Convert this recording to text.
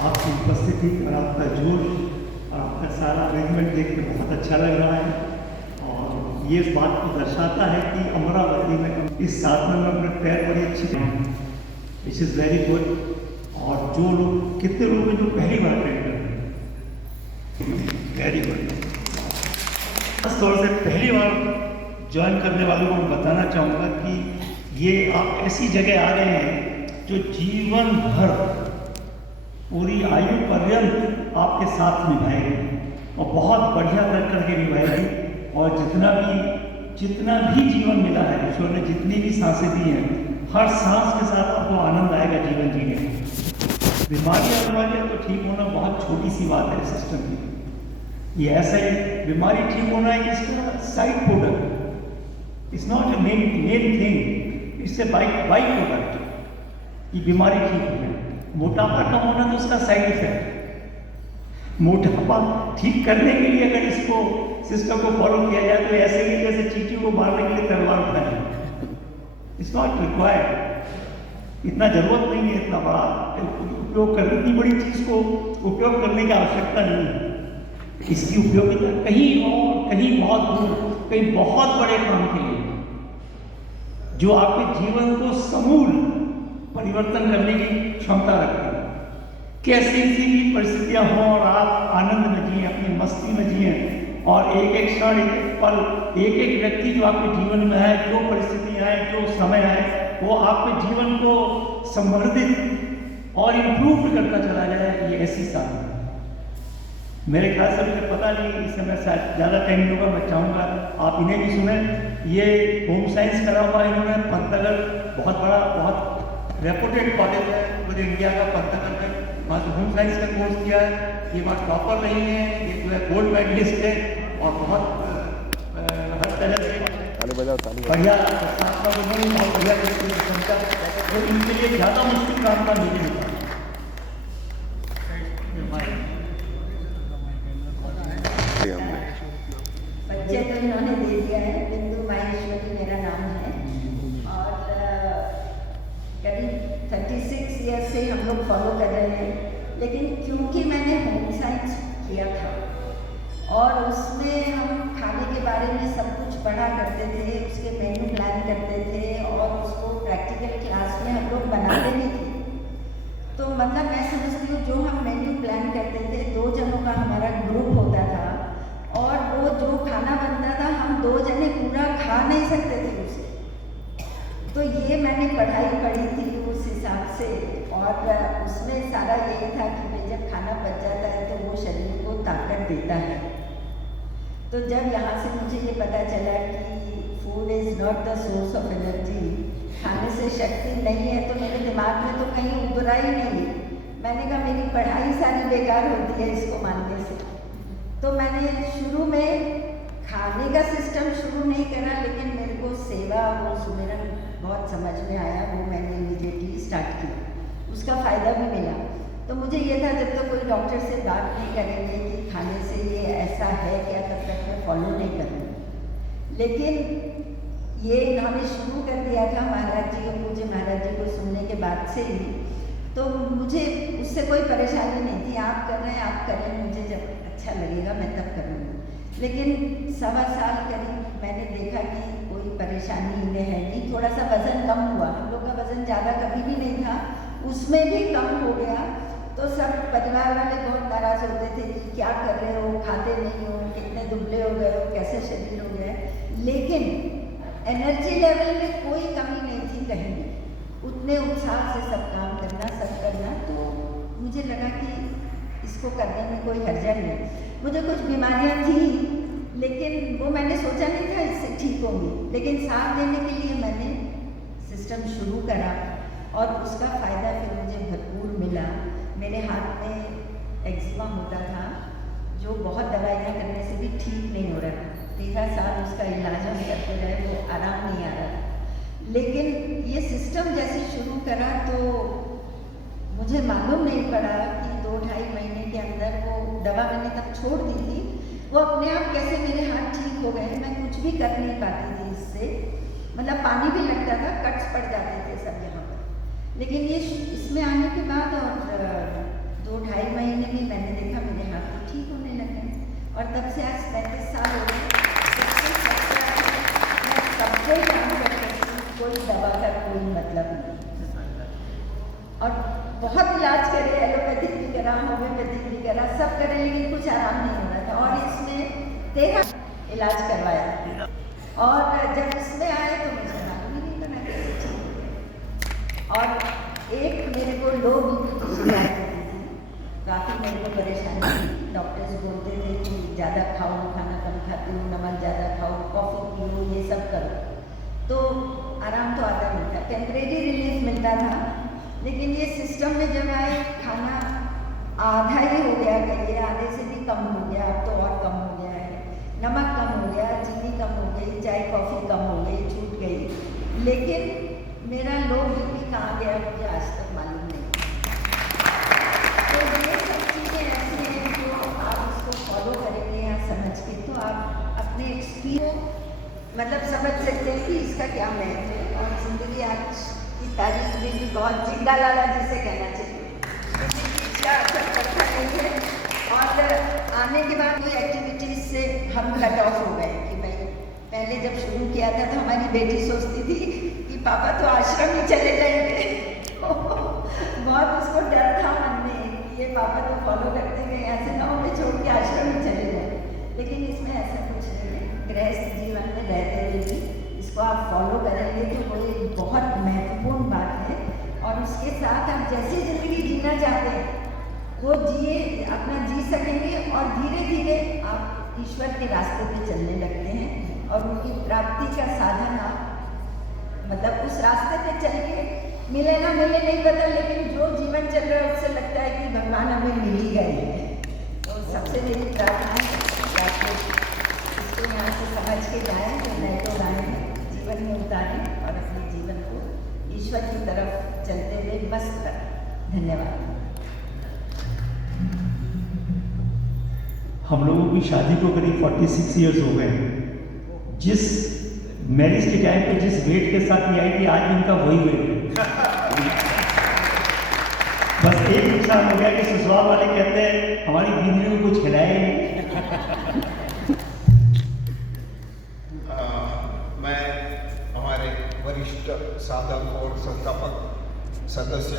आपकी उपस्थिति और आपका जोश और आपका सारा अरेंजमेंट देख के बहुत अच्छा लग रहा है और ये इस बात को दर्शाता है कि अमरावती में इस साधना में अपने पैर बड़ी अच्छी विच इज़ वेरी गुड। और जो लोग कितने लोग हैं जो पहली बार अटेंड कर रहे हैं, वेरी गुड। खास तौर से पहली बार ज्वाइन करने वालों को मैं बताना चाहूँगा कि ये आप ऐसी जगह आ रहे हैं जो जीवन भर पूरी आयु पर्यंत आपके साथ निभाएगी और बहुत बढ़िया करके निभाएगी। और जितना भी जीवन मिला है, ईश्वर ने जितनी भी सांसें दी हैं, हर सांस के साथ आपको आनंद आएगा जीवन जीने में। बीमारियाँ तो ठीक होना बहुत छोटी सी बात है सिस्टम की। ये ऐसा ही बीमारी ठीक होना है कि इसका side product, it's not a main thing, it's a by product. ये बीमारी ठीक हो जाए, मोटापा कम होना तो उसका साइड इफेक्ट। मोटापा ठीक करने के लिए अगर इसको सिस्टम को फॉलो किया जाए तो ऐसे ही जैसे चींटी को मारने के लिए तलवार उठानी, इट्स नॉट रिक्वायर्ड। इतना जरूरत नहीं है इतना बड़ा उपयोग करने, इतनी बड़ी चीज को उपयोग करने की आवश्यकता नहीं है। इसकी उपयोगिता कहीं और कहीं बहुत दूर, कहीं बहुत बड़े काम के लिए, जो आपके जीवन को समूल परिवर्तन करने की क्षमता रखती है। कैसी सी भी परिस्थितियां हों और आप आनंद में जिए, अपनी मस्ती में जिए और एक एक क्षण, एक एक पल, एक एक व्यक्ति जो आपके जीवन में है, जो परिस्थितियां हैं, जो समय है, वो आपके जीवन को संवर्धित और इम्प्रूव करता चला जाए। ये ऐसी साधना है। मेरे ख्याल से मुझे पता नहीं, इस समय शायद ज़्यादा टाइम नहीं होगा, मैं चाहूँगा आप इन्हें भी सुने। ये होम साइंस करा हुआ है इन्होंने, पंतनगर बहुत बड़ा, बहुत रेपुटेड कॉलेज है पूरे इंडिया का, पंतनगर में। वहाँ से होम साइंस का कोर्स किया है, ये वहाँ टॉपर रही है, ये जो है गोल्ड मेडलिस्ट है और बहुत हर तरह से बढ़िया साधना उन्होंने बहुत बढ़िया तरीके से समझा और इनके लिए ज़्यादा मुश्किल काम का नहीं होता। बच्चे तो इन्होंने दे दिया है, बिंदु माहेश्वरी मेरा नाम है और करीब 36 ईयर्स से हम लोग फॉलो कर रहे हैं। लेकिन क्योंकि मैंने होम साइंस किया था और उसमें हम खाने के बारे में सब कुछ पढ़ा करते थे, उसके मेन्यू प्लान करते थे और उसको प्रैक्टिकल क्लास में हम लोग बनाते भी थे। तो मतलब मैं समझती हूँ, जो हम मेन्यू प्लान करते थे, 2 जनों का हमारा ग्रुप होता था और वो जो खाना बनता था, हम 2 जने पूरा खा नहीं सकते थे उसे। तो ये मैंने पढ़ाई पढ़ी थी उस हिसाब से और उसमें सारा यही था कि भाई जब खाना बच जाता है तो वो शरीर को ताकत देता है। तो जब यहाँ से मुझे ये पता चला कि food is not the source of energy, खाने से शक्ति नहीं है, तो मेरे दिमाग में तो कहीं उभरा ही नहीं। मैंने कहा मेरी पढ़ाई सारी बेकार होती है इसको मानने से। तो मैंने शुरू में खाने का सिस्टम शुरू नहीं करा, लेकिन मेरे को सेवा और सुमिरन बहुत समझ में आया, वो मैंने इमीडिएटली स्टार्ट किया। उसका फ़ायदा भी मिला। तो मुझे ये था जब तक कोई डॉक्टर से बात नहीं करेंगे कि खाने से ये ऐसा है क्या, तब तक मैं फॉलो नहीं करूँगी। लेकिन ये इन्होंने शुरू कर दिया था महाराज जी और पूज्य महाराज जी को सुनने के बाद से ही, तो मुझे उससे कोई परेशानी नहीं थी। आप कर रहे हैं, आप करें, मुझे जब अच्छा लगेगा मैं तब करूँगी। लेकिन 1.25 साल करीब मैंने देखा कि कोई परेशानी इन्हें है नहीं। थोड़ा सा वज़न कम हुआ, हम लोग का वज़न ज़्यादा कभी भी नहीं था, उसमें भी कम हो गया। तो सब परिवार वाले बहुत नाराज़ होते थे कि क्या कर रहे हो, खाते नहीं हो, कितने दुबले हो गए हो, कैसे शरीर हो गया है। लेकिन एनर्जी लेवल में कोई कमी नहीं थी कहीं भी, उतने उत्साह से सब काम करना, सब करना। तो मुझे लगा कि इसको करने में कोई हर्जा नहीं। मुझे कुछ बीमारियां थी, लेकिन वो मैंने सोचा नहीं था इससे ठीक होंगी, लेकिन साथ देने के लिए मैंने सिस्टम शुरू करा और उसका फ़ायदा फिर मुझे भरपूर मिला। मेरे हाथ में एक्जिमा होता था, जो बहुत दवाइयाँ करने से भी ठीक नहीं हो रहा था। 13 साल उसका इलाज हम करते रहे, वो आराम नहीं आ रहा। लेकिन ये सिस्टम जैसे शुरू करा तो मुझे मालूम नहीं पड़ा कि 2-2.5 महीने के अंदर वो दवा मैंने तब छोड़ दी थी, वो अपने आप कैसे मेरे हाथ ठीक हो गए। मैं कुछ भी कर नहीं पाती थी इससे, मतलब पानी भी लगता था, कट्स पड़ जाते थे सब यहाँ पर। लेकिन ये इसमें आने के बाद और 2-2.5 महीने में मैंने देखा मेरे हाथ तो ठीक होने लगे और तब से आज 35 साल हो गए। मैं सबसे काम करती हूँ, कोई दवा का कोई मतलब नहीं और बहुत इलाज करे, एलोपैथिक भी करा, होम्योपैथिक भी करा, सब करे लेकिन कुछ आराम नहीं हो रहा था और इसमें 13 इलाज करवाया और जब इसमें आए तो मुझे मालूम ही नहीं बना कैसे ठीक हो गया। और एक मेरे को लो बीपी की शिकायत होती थी, काफ़ी मेरे को परेशानी थी। डॉक्टर्स बोलते थे कि ज़्यादा खाओ, खाना कम खाते हो, नमक ज़्यादा खाओ, कॉफ़ी पियो, ये सब करो, तो आराम तो आता नहीं था, टेम्परेरी रिलीफ मिलता था। लेकिन ये सिस्टम में जब आए खाना आधा ही हो गया, कहिए आधे से भी कम हो गया, अब तो और कम हो गया है, नमक कम हो गया, चीनी कम हो गई, चाय कॉफ़ी कम हो गई, छूट गई, लेकिन मेरा लो बीपी कहाँ गया मुझे आज तक मालूम नहीं। तो ये सब चीज़ें ऐसी हैं जो आप उसको फॉलो करेंगे या समझ के तो आप अपने एक्सपीरियंस मतलब समझ सकते हैं कि इसका क्या महत्व है और ज़िंदगी आज की तारीफ में भी बहुत जिंदा लाला जिसे कहना चाहिए, इसका असर पड़ता नहीं है। और आने के बाद कोई एक्टिविटीज़ से हम कट ऑफ हो गए कि भाई पहले जब शुरू किया था तो हमारी बेटी सोचती थी कि पापा तो आश्रम ही चले जाएंगे बहुत उसको डर था मन में कि ये पापा तो फॉलो करते गए, ऐसे ना हमें छोड़ के आश्रम ही चले जाए, लेकिन इसमें ऐसा कुछ नहीं है। गृहस्थ जीवन में रहते हुए भी इसको आप फॉलो करेंगे तो वो एक बहुत महत्वपूर्ण बात है और उसके साथ आप जैसी ज़िंदगी जीना चाहते हैं वो जिए, अपना जी सकेंगे और धीरे धीरे आप ईश्वर के रास्ते पे चलने लगते हैं और उनकी प्राप्ति का साधन आप मतलब उस रास्ते पे चल के मिले ना मिले नहीं पता, लेकिन जो जीवन चल रहा है उससे लगता है कि भगवान हमें मिल ही गए हैं। तो सबसे मेरी प्रार्थना है कि आप इसको यहाँ से समझ के जाएँ, जो नए तो लाए हैं जीवन में उतारें और अपने जीवन को ईश्वर की तरफ चलते हुए मस्त करें। धन्यवाद। हम लोगों की शादी को करीब 46 ईयर्स हो गए। जिस मैरिज के टाइम पे जिस वेट के साथ ये आई थी आज भी उनका वही वेट है। बस एक नुकसान हो गया कि ससुराल वाले कहते हैं हमारी बीवी को कुछ खिलाए नहीं। मैं हमारे वरिष्ठ साधक और संस्थापक सदस्य